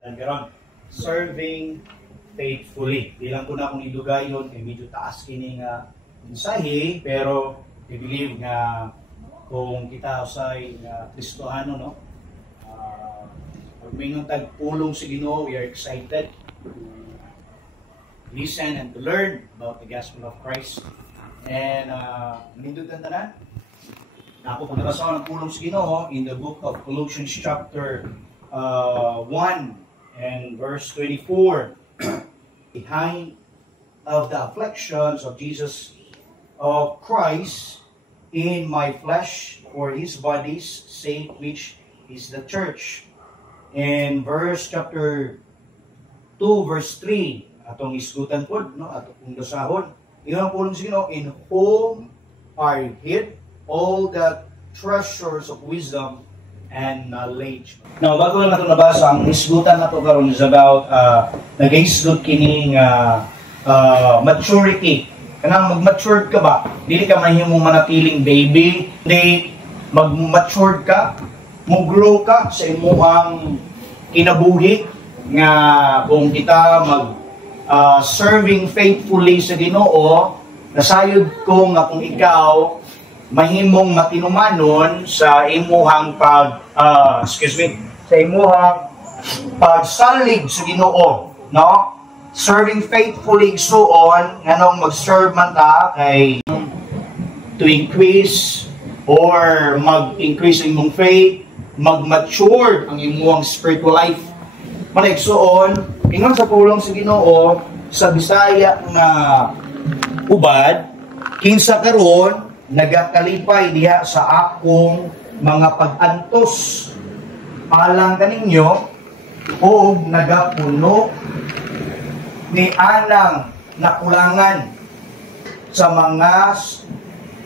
Karon, serving faithfully. Bilang ko na akong idugayon, kay medyo taas kini nga mensahe, pero I believe nga kung kita usay nga Kristohano, no? May nang tagpulong sa Ginoo, we are excited to listen and to learn about the gospel of Christ. And nindot ang tanan. Ako kung nabasa ng pulong sa Ginoo in the book of Colossians chapter 1 and verse 24. Behind of the afflictions of Jesus of Christ in my flesh for his body's sake, which is the church. In verse chapter 2 verse 3, atong isgutan po, no, atong dasahon. Iyon ang pulong sa Ginoo, in whom are hid all the treasures of wisdom and knowledge. Now, bago lang natin nabasa, ang isgutan na ito karon is about nag-isgut kining maturity. Kanang mag-matured ka ba? Dili ka mahimong manatiling baby. Hindi, mag-matured ka, mag-grow ka sa imuhang kinabuhi nga kung kita serving faithfully sa Ginoo, nasayod ko nga kung ikaw mahimong matinumanon sa imuhang sa imuhang pagsalig sa Ginoo, no? Serving faithfully suon nganong mag-serve man ta kay to increase or mag-increase ang imong faith, mag-mature ang imong spiritual life. Manigsuon, ingon sa pulong sa Ginoo sa Bisaya nga ubad, kinsa karon nagakalipay diha sa akong mga pag-antos alang kaninyo o nagapuno ni anang nakulangan sa mga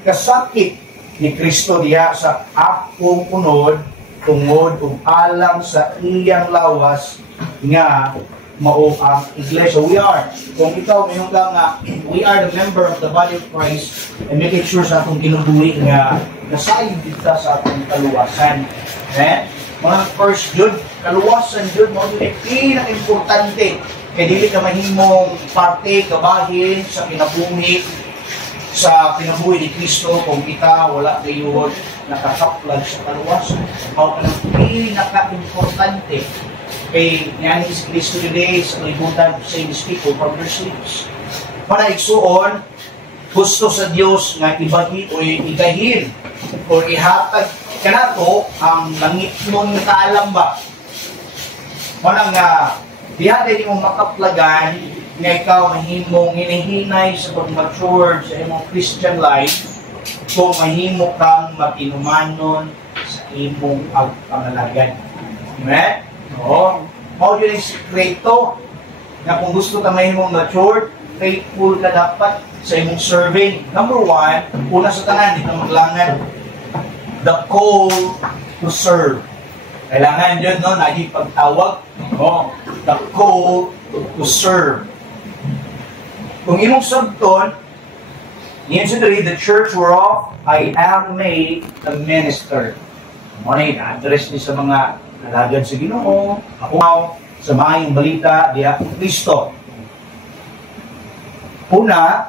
kasakit ni Kristo diha sa akong unod tungod ug alang sa iyang lawas nga mao ang iglesia. We are, kung ikaw mayroon ka nga, we are the member of the body of Christ and make it sure sa atong kinubuhi nga nasayod kita sa atong kaluwasan. Mga first jud, kaluwasan jud, mga pinaka-importante. Kaya dili ka mahimong parte, kabahin sa kinabuhi ni Kristo kung kita wala kayo nakakaplag sa kaluwasan. Mga pinaka-importante. Kay yan is Kristo today sa kalibutan sa His people from their sleeps. Para igsuon, gusto sa Dios nga ibahin o igahin o ihatag kanato ang langit mong kaalam ba? Manang nga, diha din mong makaplagan nga ikaw mahimong hinihinay sa pag-mature sa imong Christian life kung mahimo kang mag-inumanon sa imong pagpangalagan. Amen? Oo. Mao yun yung sikreto na kung gusto ka mahimong matured, faithful ka dapat sa imong serving. Number 1, una sa tanan, dito maglangan, the call to serve. Kailangan yun, no? Naging pagtawag. No? The call to serve. Kung imong sabton, yun sa the church whereof I am made a minister. Ano yung address ni sa mga alagad sa Ginoo, ako sa maayong balita diha kay Kristo. Una,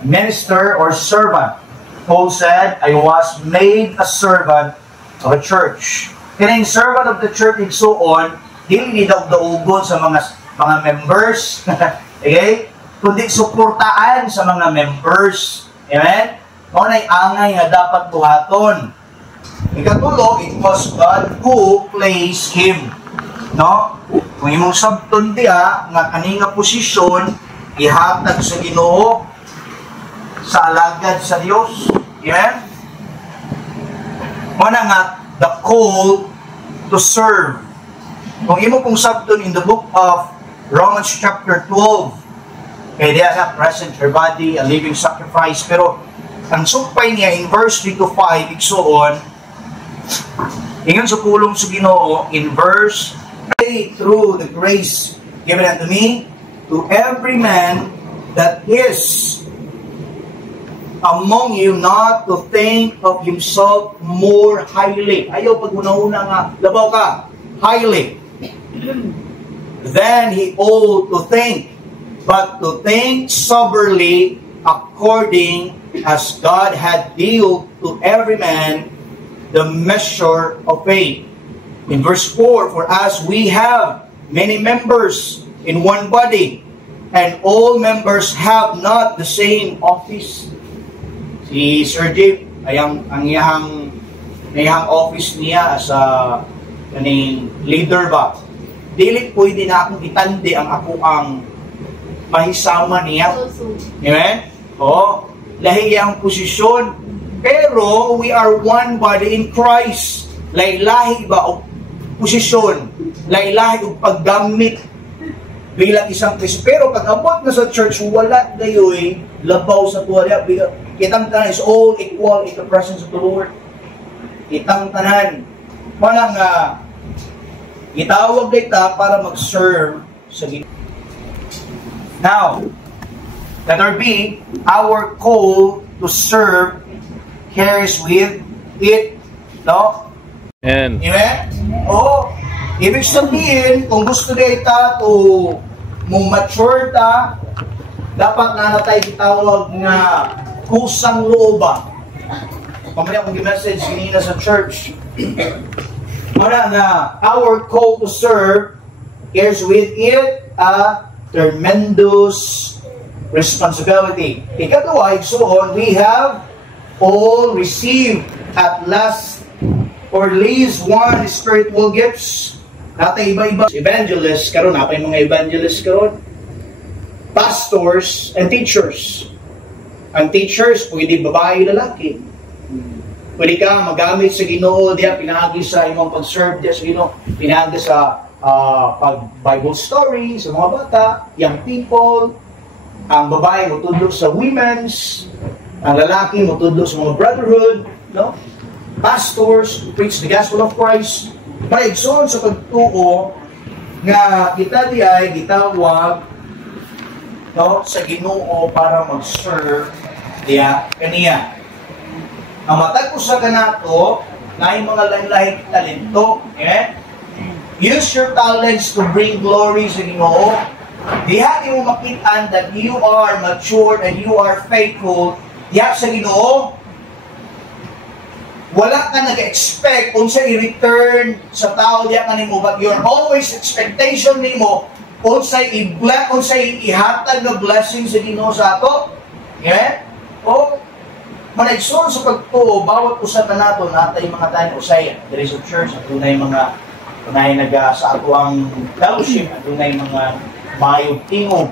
minister or servant. Paul said, I was made a servant of a church. Kining servant of the church igsuon, dili ni daog-daugon sa mga members, okay? Kundi suportaan sa mga members. Amen? Mao nay angay nga dapat buhaton. Ikatulo, it was God who placed him. No? Kung imong sabton diha nga kaninga posisyon ihatag sa Ginoo sa alagad sa Dios. Amen? Mana nga the call to serve. Kung imo pong sabton in the book of Romans chapter 12, kaya diha sa present your body a living sacrifice, pero ang sumpay niya in verse 3 to 5 igsuon ingon sa pulong sa Ginoo in verse 8, through the grace given unto me, to every man that is among you not to think of himself more highly. Ayaw pag una-una nga, labaw ka, highly. than he ought to think, but to think soberly according as God had dealt to every man the measure of faith. In verse 4, for as we have many members in one body, and all members have not the same office. Si Sir Jay, ang iyang office niya as a leader ba? Dili pwede na akong itandi ang ako ang mahisama niya. Amen? O, lahi ang posisyon. Pero we are one body in Christ. Lahi ba o posisyon? Lahi o paggamit bilang isang Kristo. Pero pag abot na sa church, wala dayoy labaw sa tuwalya. Kitang tanan is all equal in the presence of the Lord. Kitang tanan. Walang itawag dita para mag-serve sa Ginoo. Now, letter B, our call to serve carries with it, no? And Amen? Oo. Ibig sabihin, kung gusto dita to mature ta, dapat na natay gitawag nga kusang looba. Pamilya kong message kanina sa church. Mara na, our call to serve carries with it a tremendous responsibility. Ikatuwa, igsoon, we have all received at last or least one spiritual gifts. Natay iba-iba evangelists karon, napay mga evangelists karon, pastors and teachers. Ang teachers pwede babae lalaki. Pwede ka magamit sa Ginoo diya pinagi sa imong pag-serve diya sa Ginoo, pinagi sa pag-Bible story sa mga bata, young people. Ang babae mo tudlo sa women's, ang lalaki mo tudlo sa mga brotherhood, no? Pastors preach the gospel of Christ. Maigsoon sa pagtuo nga kita di ay gitawag, no, sa Ginoo para mag-serve diya kaniya. Ang matag ko sa kanato na yung mga lain-lain talento, use your talents to bring glory sa Ginoo. Diha mo makitaan that you are mature and you are faithful diha sa Ginoo. Wala ka nag-expect kung sa i-return sa tao diya kanimo, but your always expectation nimo kung sa ihatag na blessing sa Ginoo sa ato. O managsun sa pagtuo, bawat usa ka nato natay mga tayo usay there is a church, atunay mga sa ato ang fellowship, atunay mga mayong tingog,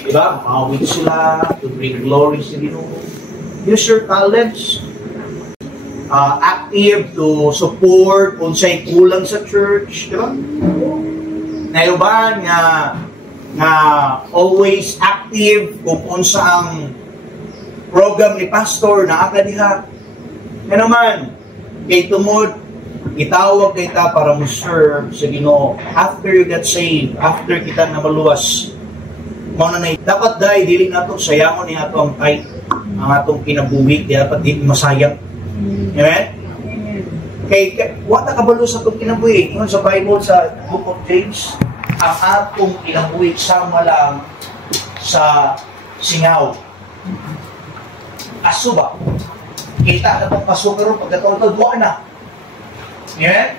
diba? Mawid sila to bring glory sa Ginoo. Use your talents, active to support kung sa'y kulang sa church, diba? Naiuban nga always active kung saang program ni pastor na aka diha. Nga naman, kay tumod, itawag kita para mo-serve sa Ginoo. After you get saved, after kita na maluwas, dapat dahil dili nato sayamon ni ato ang tight, ang atong kinabuhi, dapat di masayang. Amen? Kay wala kabalo sa atong kinabuhi. Ingon sa Bible sa Book of James, ang atong kinabuhi sama lang sa singaw. Aso ba? Kita na itong paso pero pagkataon-taon, buwan na. Amen?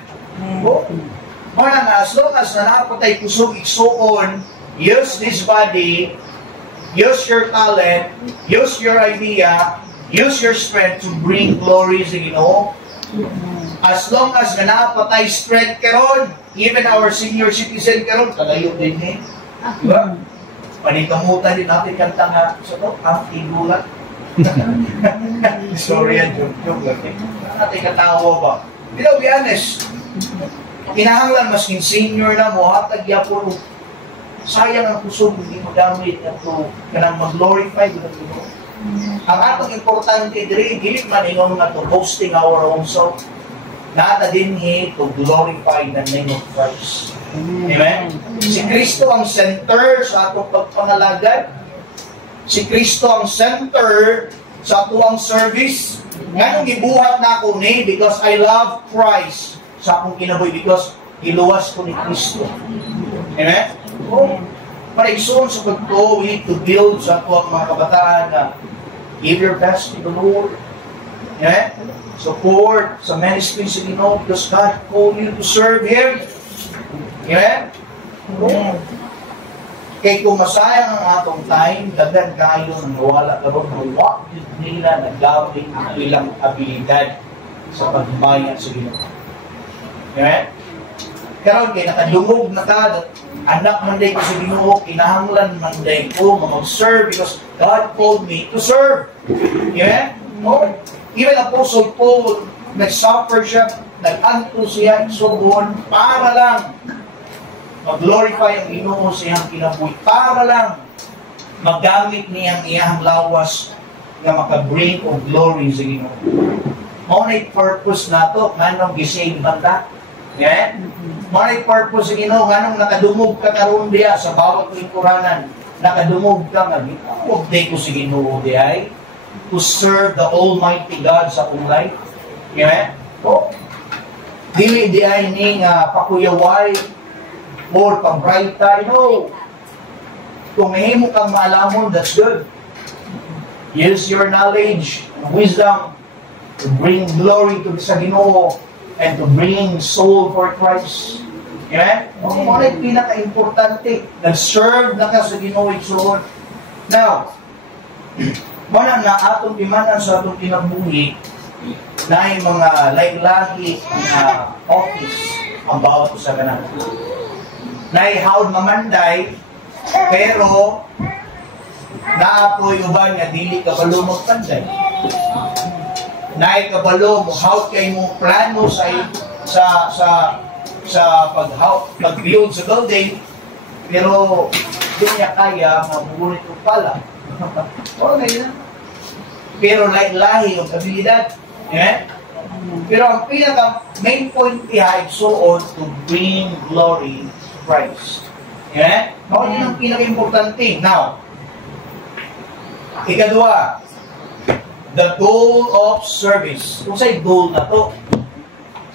Mana nga, as long as nanapatay kusog iksuon, use this body, use your talent, use your idea, use your strength to bring glory sa Ginoo. As long as nanapatay strength karon, even our senior citizen karon, kalayo din eh. Diba? Panitamutan din natin kanta nga, sa to, ang igulat. Sorry, joke lang. Natin katawa ba? You know, be honest. Kinahanglan masking senior na mo, hatag yapon, sayang ang kusog, hindi magamit ito, kanang mag-glorify ko na ito. Ang atong importante diri, gilit man ingon nga to boasting our own self. Nata din to glorify the name of Christ. Amen? Si Kristo ang center sa atong pagpangalagad. Si Kristo ang center sa atong service. Nganong gibuhat na ako ni because I love Christ sa akong kinabuhi, because iluwas ko ni Kristo. Amen? Oh, paraigsoon sa pagto, we need to build sa ato mga kabataan na give your best to the Lord. Amen? Support sa ministry sa Ginoo because God called you to serve Him. Amen? Oh. Kaya kung masayang ang atong time, dagan kayo nang nawala ka ba, mawak nila naggamit ang ilang abilidad sa pagbayan sa Ginoo. Amen? Karon kay nakadungog na ka, anak man day ko sa Ginoo, kinahanglan man day ko mag-serve because God called me to serve. Amen? Oh. Even Apostle Paul, nag-suffer siya, nag-anto siya, subon, para lang mag-glorify ang Ginoo sa iyang kinabuhi, para lang magamit niyang iyang lawas na maka-bring of glory sa Ginoo. Mao na purpose nato, nganong gisave banda. Yeah? Mao na purpose sa Ginoo, nganong nakadumog ka karon diya sa bawat lingkuranan, nakadumog ka nga gitawag day ko sa Ginoo diay to serve the Almighty God sa akong life. Yeah? So, dili diay ni nga pakuyaway or pang-brighta, kung nahimo kang maalamon, that's good. Use your knowledge and wisdom to bring glory to sa Ginoo and to bring soul for Christ. Amen? Ang mga pinaka-importante, nag-serve na ka sa Ginoo igsoon. Now, muna na atong imanan sa atong kinabuhi na yung mga lahi-lahi na office ang bawat usa ka na. Naihawd mamanday, pero naapoy uban nga dili kabalo magpanday. Naay kabalo mo hawd kay mo plano sa pag-build sa building, pero di niya kaya mabulit o pala. O na yun. Pero lahi yung abilidad. Pero ang pinaka main point niya ay so to bring glory Christ. Amen? Ako yun ang pinaka-importante. Now, ikadua, the goal of service. Kung sa'y goal na to,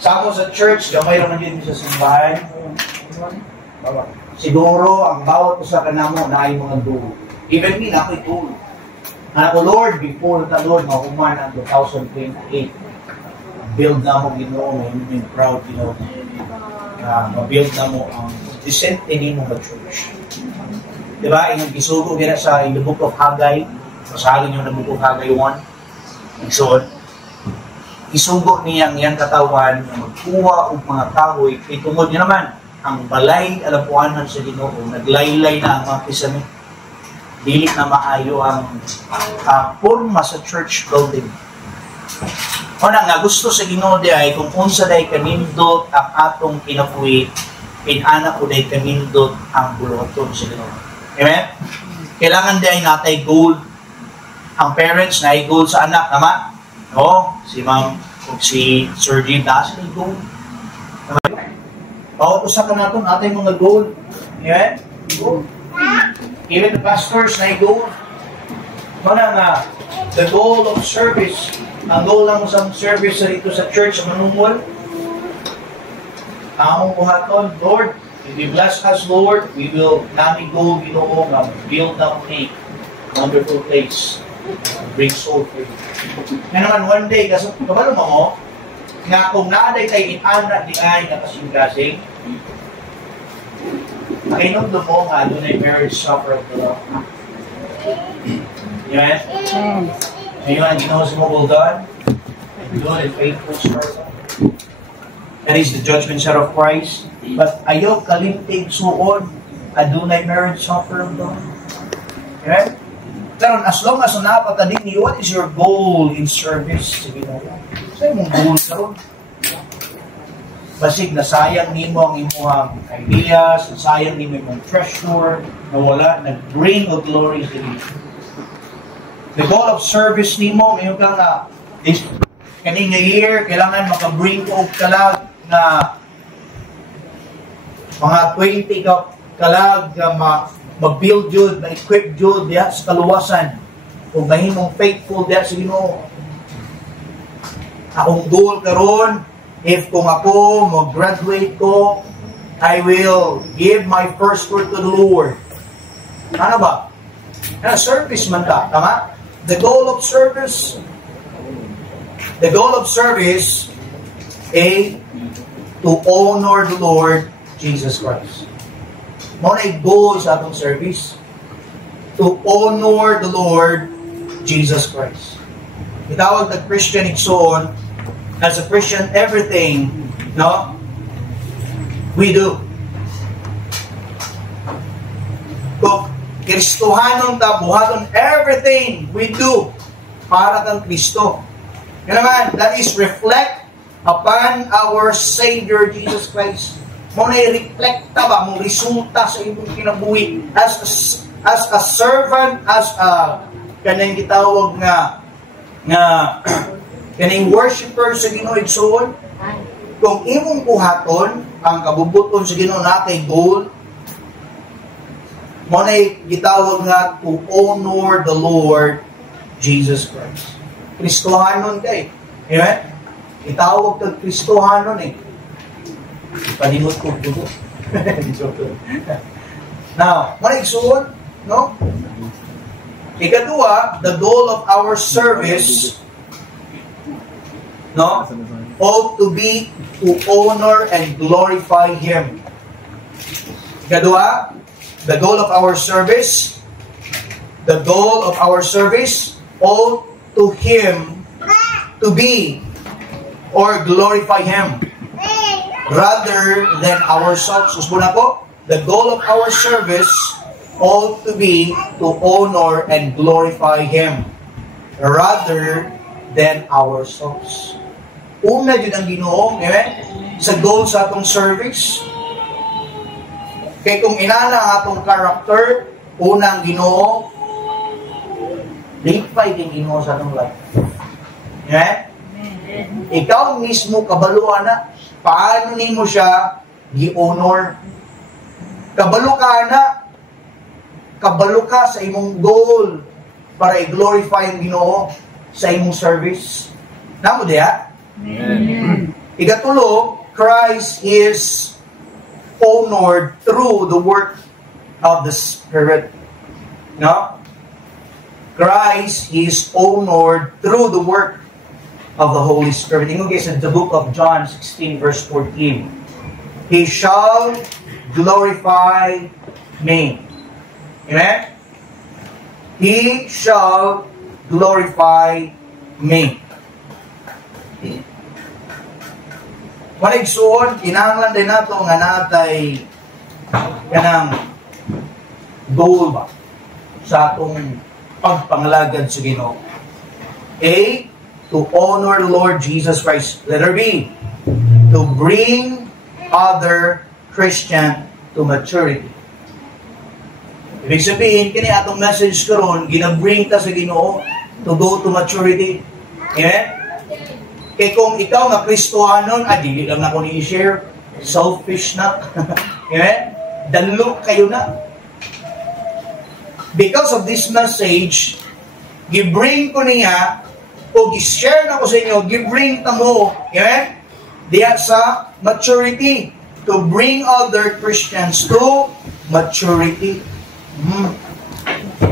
samo sa church, gamay naman yun sa simbahan. Siguro, ang bawat usa ka namo na ay mga goal. Even me, na ako'y goal. Anak ko, Lord, before the Lord, mahuman ang 2028. Build na mo, Ginoo, may proud, ma-build na mo ang decent mo na church. Diba? Yung isugo nila sa in the book of Haggai, masahalin nyo na book of Haggai 1, so, isugo niyang iyang katawan na magkuha o mga kahoy, itungod niya naman, ang balay, alapuanan sa Ginoo, naglaylay na ang mga kisame. Dili na maayo ang forma sa church building. Una nga, gusto sa Ginoo di ay kung unsa day kanindot ang atong kinabuhi, pinana ko day kanindot ang buluhaton sa Ginoo. Amen? Kailangan day natay goal. Ang parents na ay goal sa anak, tama? No? Si Ma'am o si Sir Jim na sila goal. Bawat usa ka natin atay mga goal. Amen? Goal. Even the pastors na ay goal. Mana nga, the goal of service, ang goal lang sa service dito sa church sa manungol, among buhaton, Lord, if you bless us, Lord, we will nami go, Ginoo, nga build up a wonderful place, bring soul for you. Nga naman one day, kasi kabalo mo, nga kung naaday kay inana di ay nakasing-gasing, makinom mo nga doon ay marriage supper of the Lord. Yes? Ngayon, ang Ginoo sa mo, well done, and good and faithful servant. That is the judgment seat of Christ. But ayaw kalimtig suon, adunay marriage supper of God. Okay? Pero as long as napatadin niyo, what is your goal in service? Sige na lang. Sa'yo mong goal karon. Basig na sayang nimo ang imuhang ideas, sayang nimo ang treasure, na wala, nag-bring of glory to you. The goal of service nimo, ngayon ka na, kaning year, kailangan maka-bring of kalag na mga 20 kalag na mag-build yun, na-equip yun diya sa kaluwasan. Kung mahimong faithful diya sa Ginoo. Akong goal karon, if kung ako mag-graduate ko, I will give my first fruit to the Lord. Ano ba? Service man ta, tama? The goal of service to honor the Lord Jesus Christ. Mo na goal sa atong service. To honor the Lord Jesus Christ. Itawag na Christian igsoon, as a Christian, everything, no? We do. Kung Kristohanon ta, buhaton, everything we do para kang Kristo. Yan naman, that is reflect upon our Savior Jesus Christ. Mo na i-reflect ta ba, mo resulta sa ibong kinabuhi as a servant, as a kanang gitawag nga kaning worshiper sa Ginoo igsoon. Kung imong buhaton ang kabubuton sa Ginoo natay goal, mo na gitawag nga to honor the Lord Jesus Christ. Kristohanon kay. Amen? Itawag kag Kristohanon eh. Palimot ko dugo. Now, mo na igsoon, no? Ikadua, the goal of our service, no, ought to be to honor and glorify Him. Ikadua, the goal of our service ought to Him to be or glorify Him rather than ourselves. Susbuna ko, the goal of our service ought to be to honor and glorify Him rather than ourselves. Una yun ang Ginoo, amen? Sa goal sa atong service. Kaya kung inana ang atong character, unang Ginoo, lipay din Ginoo sa atong life. Amen? Ikaw mismo kabaluan na, paano nimo siya gi-honor? Kabalo ka sa imong goal para i-glorify ang Ginoo sa imong service. Namo diha? Amen. Ikatulo, Christ is honored through the work of the Spirit. No? Christ is honored through the work of the Holy Spirit. Ingon guys in the book of John 16 verse 14. He shall glorify me. Amen? He shall glorify me. Manigsuon, kinahanglan din nato nga natay kanang goal ba sa atong pagpangalagad sa Ginoo. A, to honor the Lord Jesus Christ. Letter B, to bring other Christian to maturity. Ibig sabihin, kini atong message karon ginabring ta sa Ginoo to go to maturity. Amen? Kaya kung ikaw nga Kristohanon, dili lang na ko ni-share, selfish na. Amen? Dalok kayo na. Because of this message, gibring ko niya, o gi-share na ko sa inyo, gibring ta mo, amen? Diya sa maturity, to bring other Christians to maturity.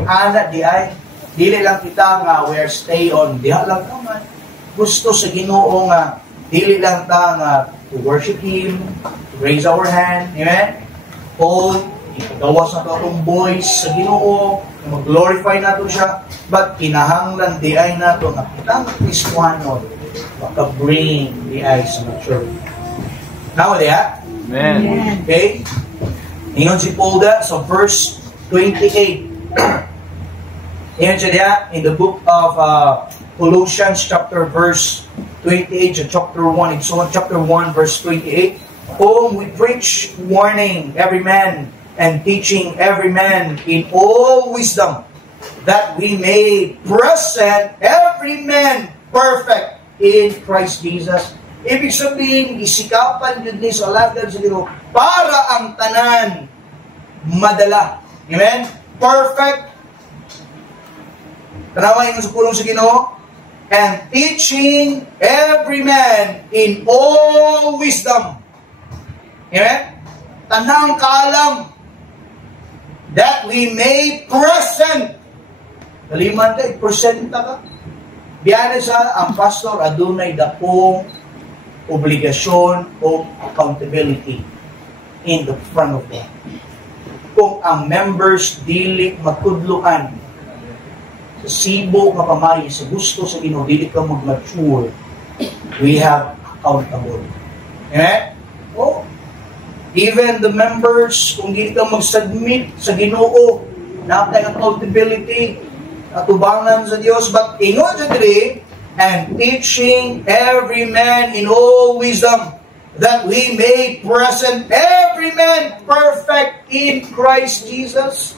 Ana di ay, dili lang kita nga we are stay on, diha lang naman. Gusto sa Ginoo nga, dili lang ta nga to worship Him, to raise our hand, amen? O, ipagawas na ito atong voice sa Ginoo, mag-glorify nato siya, but kinahanglan di ay nato nga kitang Kristohanon, maka-bring di ay sa maturity. Now, diha? Amen. Okay? Ingon si Paul sa verse 28. Yan siya diya in the book of Colossians chapter verse 28 chapter 1. It's on chapter 1 verse 28. Whom we preach, warning every man and teaching every man in all wisdom, that we may present every man perfect in Christ Jesus. Ibig sabihin, isikapan yun ni sa alagad sa Ginoo para ang tanan madala. Amen? Perfect. Tanawa yung sa pulong sa Ginoo. And teaching every man in all wisdom. Amen? tanang kaalam, that we may present. Kaliman ka, presenta ka. Biyana sa ang pastor, adunay dakong obligasyon o accountability in the front of them. Kung ang members dili magkudluan sa sibo nga pamayi, sa gusto sa Ginoo, dili ka mag-mature, we have accountable. Amen? Oh, even the members, kung dili ka mag-submit sa Ginoo, napay accountability, atubangan sa Dios, but ingon sa diri, and teaching every man in all wisdom, that we may present every man perfect in Christ Jesus.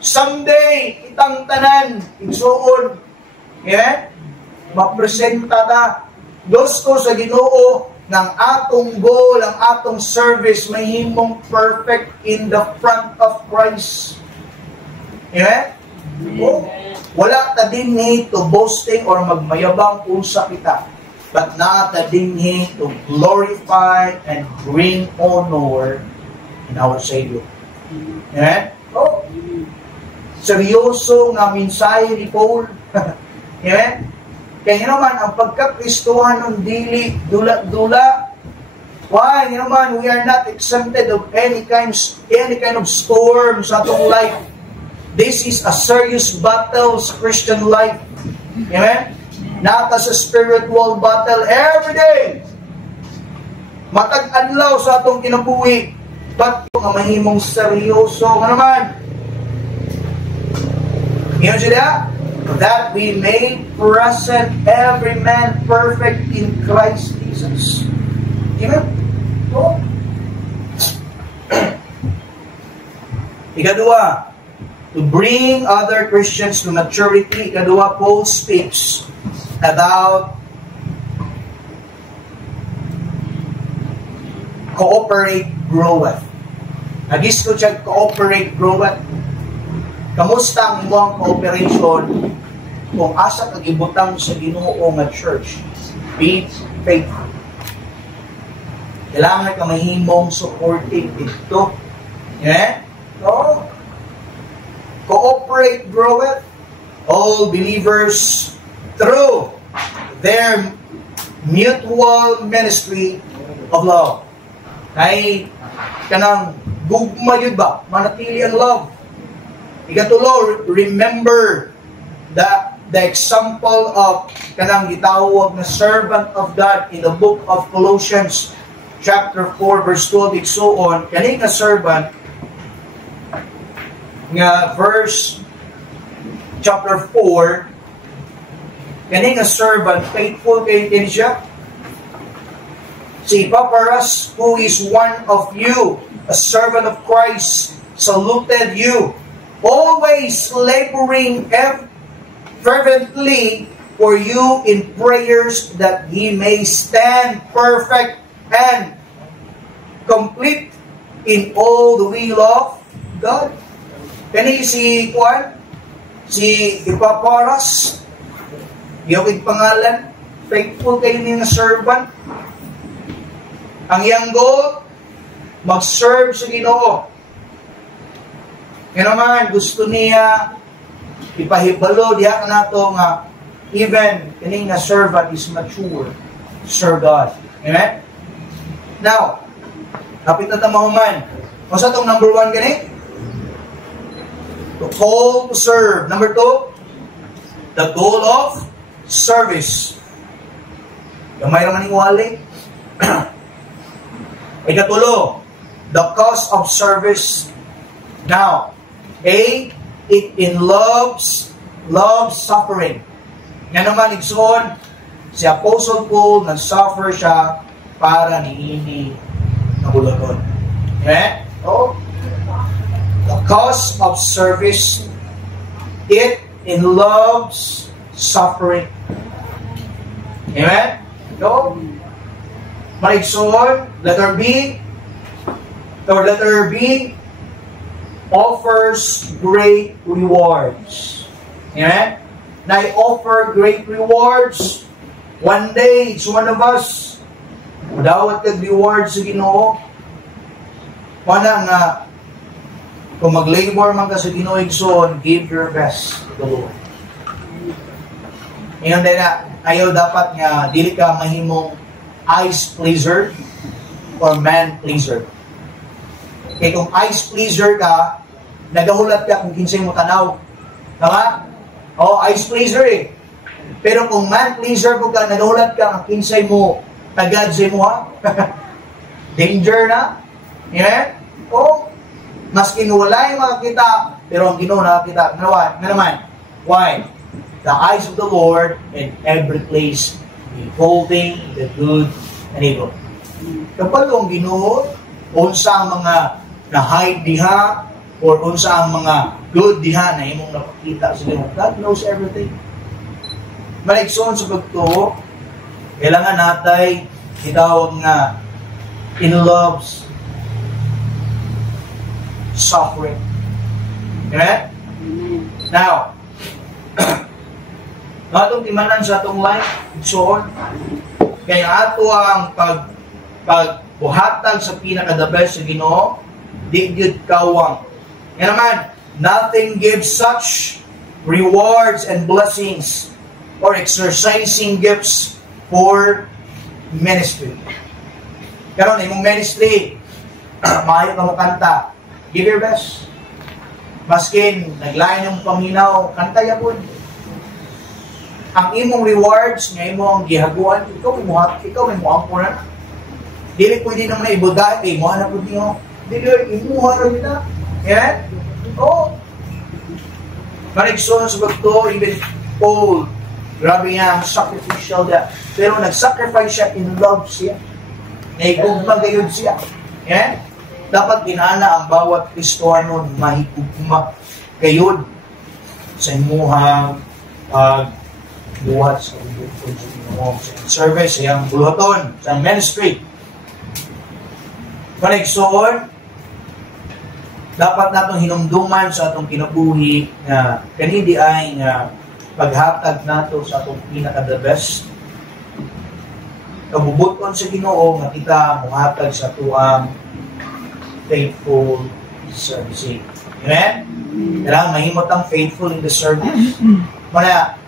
Someday, itang tanan, igsuon, yeah? Mapresenta ta. Gusto sa Ginoo ng atong goal, ang atong service, mahimong perfect in the front of Christ. Yeah? Oh, wala ta dinhi to boasting or magmayabang unsa kita, but na ta dinhi to glorify and bring honor in our Savior. Yeah? Oh, seryoso nga mensahe ni Paul. Yeah? Kaya naman, ang pagka-Kristohan ng dili, dula-dula. Why? Naman, we are not exempted of any kind of storm sa atong life. This is a serious battle sa Christian life. Amen? Not as a spiritual battle every day. Matag-adlaw sa atong kinabuhi. But yung mahimong seryoso nga naman. Ngayon sila, that we may present every man perfect in Christ Jesus. Amen? So, ikadua, to bring other Christians to maturity. Ikadua, Paul speaks about cooperate, groweth. Nagis ko siya, cooperate, groweth. Kamusta ang imong cooperation kung asa kagibutang sa Ginoo nga church? Be faithful. Kailangan ka mahimong supportive dito. Yeah? So, cooperate, groweth, all believers through their mutual ministry of love. Kay kanang gugma yun ba? Manatili ang love. Ikatulo, remember the example of kanang gitawag na servant of God in the book of Colossians chapter 4 verse 12 igsuon, kani nga servant nga verse chapter 4, kani nga servant faithful kay din siya. Si Epaphras, who is one of you, a servant of Christ, saluted you, always laboring fervently for you in prayers that he may stand perfect and complete in all the will of God. Kani si Juan, si Epaphras, yung pangalan, faithful kayo ng servant. Ang iyang goal, mag-serve sa Ginoo. Nga naman, gusto niya ipahibalo diha nato nga even kini nga servant is mature to serve God. Amen? Now, kapit na tamahuman. Kung sa itong number 1 gani? To call to serve. Number 2, the goal of service. Gamay naman yung wali. Ikatulo, the cause of service. Now, A, it involves suffering. Nga naman, igsoon, si Apostle Paul, nag-suffer siya para niini na bulagon. Okay? So, the cause of service, it involves suffering. Amen? So, maigsoon, letter B, offers great rewards. Amen? Na I-offer great rewards. One day, each one of us, dawat kag rewards sa Ginoo. Wala nga, kung mag-labor man ka sa Ginoo igsoon, give your best to the Lord. Ngayon din na, ayaw dapat nga, dili ka mahimong eyes pleaser or man pleaser. Kaya kung eyes pleaser ka, nagahulat ka kung kinsay mo tanaw. Tama? O, eyes pleaser eh. Pero kung man pleaser mo ka, nagahulat ka kung kinsay mo tagad sa mo ha. Danger na. Amen? O, mas kinuwalay makakita, pero ang Ginoo nakakita. Nga naman? Why? The eyes of the Lord in every place, beholding the good and evil. Kapag ang Ginoo, unsa ang mga na-hide diha, or unsa ang mga good diha na imong napakita sa Ginoo. God knows everything. Maligsoon sa pagtuo, kailangan natay itawag nga in loves suffering. Amen? Now, atong timanan sa atong life, so kaya ato ang pagbuhatag sa pinaka-the best sa Ginoo, di gyud kawang. Yan naman, nothing gives such rewards and blessings or exercising gifts for ministry. Karon imong ministry, maayo ka mo kanta, give your best. Maskin naglain yung paminaw, kanta yapon. Ang imong rewards nga imong gihaguan, ikaw may muhampunan. Dili pwede naman na ibuga, kay mo na pud niyo. Dili imuha ra kita. Yan? Oh. Maligsoon sa pagto, even Paul, grabe niya ang sacrificial niya. Pero nag-sacrifice siya in love siya. Naigugma gayud siya. Yan? Dapat ginana ang bawat Kristohano mahigugma gayud sa imuhang buhat sa service, yung buluhaton, sa ministry. Maligsoon, dapat natong hinumduman sa atong kinabuhi nga kanidi ay nga paghatag nato sa atong pinaka-the best. Kabubuton sa Ginoo nga kita muhatag sa tuang faithful service. Amen? Kailangan mahimot ang faithful in the service.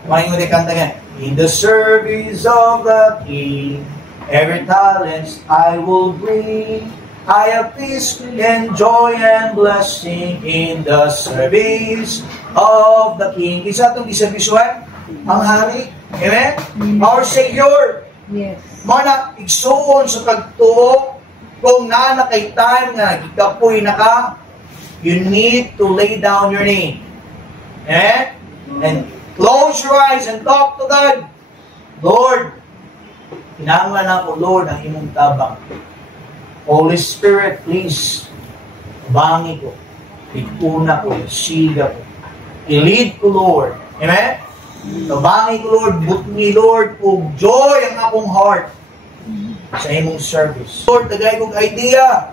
Mahingo di kanta nga, in the service of the King, every talent I will bring. I have peace and joy and blessing in the service of the King. Isa itong iservisyohan? Ang Hari. Amen? Our Savior. Yes. Mana, igsuon sa pagtuo, kung nanakay time nga, ikapoy na ka, you need to lay down your name. Amen? And close your eyes and talk to God. Lord, kinahanglan ako, Lord, ang imong tabang. Holy Spirit, please, bangi ko, ikuna ko, siga ko, i-lead ko, Lord. Amen? Tabangi ko, Lord, butni, Lord, kung joy ang akong heart sa imong service. Lord, tagay kong idea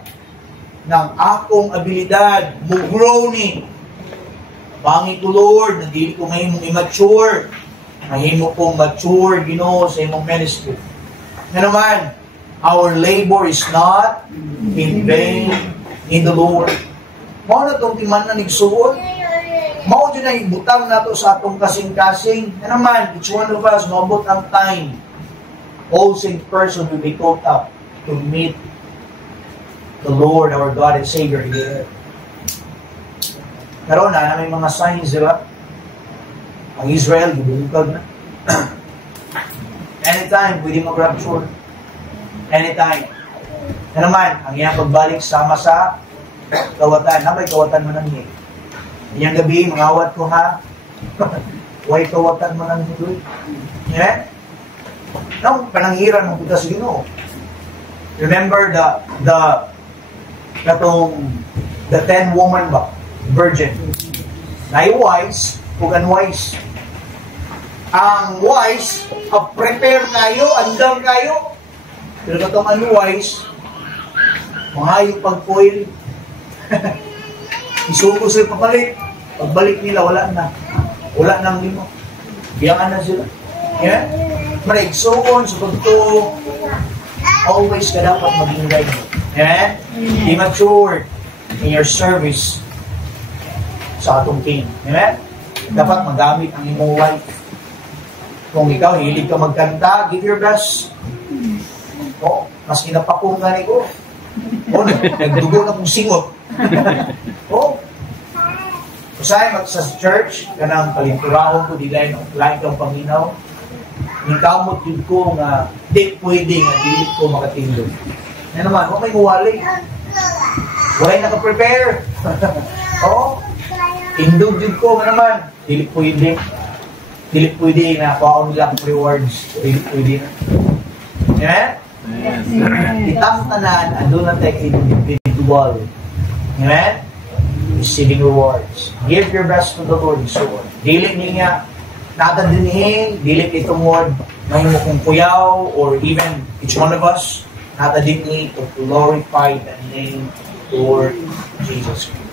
ng akong abilidad, mo-grow ni. Bangi ko, Lord, na dili ko ngayon mong immature. Mahimo kong mature, Ginoo, sa imong ministry. Na naman, our labor is not in vain in the Lord. Mao na itong timan na nigsuon. Mao dyan na ibutang nato sa atong kasing-kasing. Na naman, each one of us, maabot ang time. All same person will be caught up to meet the Lord, our God and Savior here. Karoon na may mga signs, di ba? Ang Israel, gubungkag na. Anytime, pwede mag-rapture. Anytime. Na naman, ang iyang pagbalik sama sa kawatan. Nabay kawatan mo nang niya. Iyang gabi, mangawat ko ha. Huwag kawatan mo nang niya. Yeah? Nang pananghiran ng putas Ginoo. Remember the 10 woman ba? Virgin. Na wise, ug unwise. Ang wise, prepare kayo, andam kayo. Pero katong unwise, mahayo pag-coil. Isuko sila papalit. Pagbalik nila, wala na. Wala nang limo. Biyangan na sila. Yeah? Marigsoon, sa pagtuo, always ka dapat maging right. Yeah? Immature. in your service sa atong King. Amen? Dapat magamit ang imong wife. Kung ikaw, hilig ka magkanta, give your best. O, mas kinapakong nga ni ko. O, nagdugo na kong singot. O, usay sa church, kanang kalinturahon ko, di lain kang paminaw. Nikamot yun ko nga, di pwede nga, di ko makatindog. Yan naman, huwag may huwali. Walay naka-prepare. O, indog yun ko nga naman. Dili pwede na kuhaon nila ang rewards. Dili pwede na. Amen? Itang tanan, andun na tayo individual. Amen? Receiving rewards. Give your best to the Lord. So, dili niya natadinihin, dili itong word mahimo kong kuyaw or even each one of us natadinihin to glorify the name of Lord Jesus Christ.